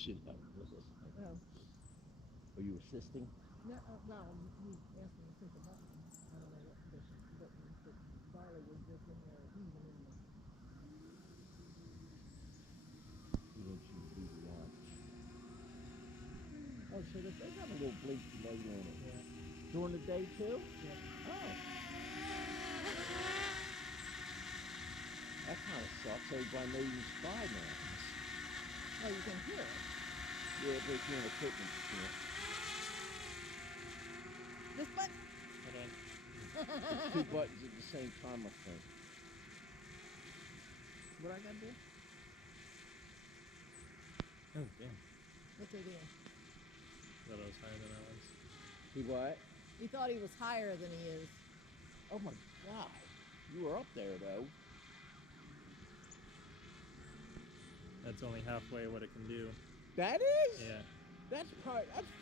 should help with this. Oh. Are you assisting? No, well, you asked me to push a button. I don't know what button, but Darla was just in there heaving in the. You want you to do the launch. Oh, so this does have a little blinky light on it. Yeah. During the day too? Yeah. Oh. That kind of sucks. Everybody knows you spy now. Oh, you can hear it. Yeah, but if you're in equipment, you can't. This button? Hold on. There's two buttons at the same time, I think. What I gotta do? Oh, damn. What's they doing? Thought I was higher than I was. See what? He thought he was higher than he is. Oh my God. You were up there though. That's only halfway what it can do. That is? Yeah. That's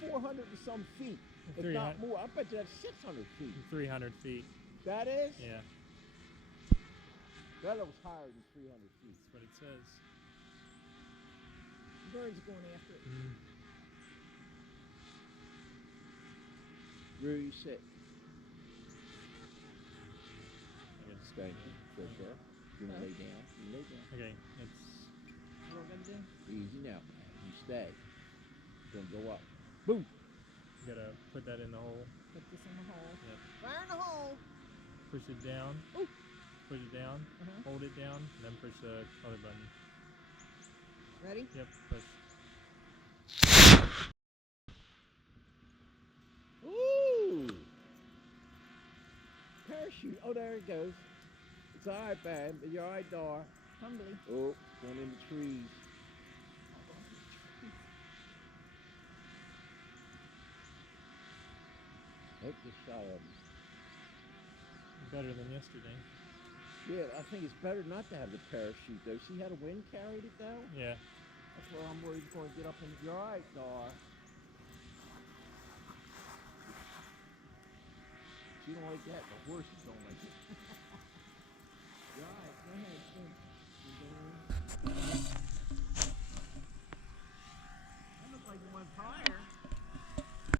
400 and some feet. If not more. I bet you that's 600 feet. 300 feet. That is? Yeah. That was higher than 300 feet. That's what it says. Birds are going after it. Where you sit? I guess. Thank you. Right there. You want to lay down? You lay down. Okay, it's. What I gotta do? Easy now. You stay. Then go up. Boom. You gotta put that in the hole. Put this in the hole. Yep. Fire in the hole. Push it down. Ooh. Push it down. Hold it down. Then push the other button. Ready? Yep. Push. Ooh. Parachute. Oh, there it goes. It's all right, babe. You're all right, Dar. Humbly. Oh, going in the trees. Take the shot of him. Better than yesterday. Yeah, I think it's better not to have the parachute though. See how the wind carried it though? Yeah. That's where I'm worried it's going to get up in. You're all right, Dar. She don't like that. The horses don't like it. You're all right. Go ahead. That looks like you went higher.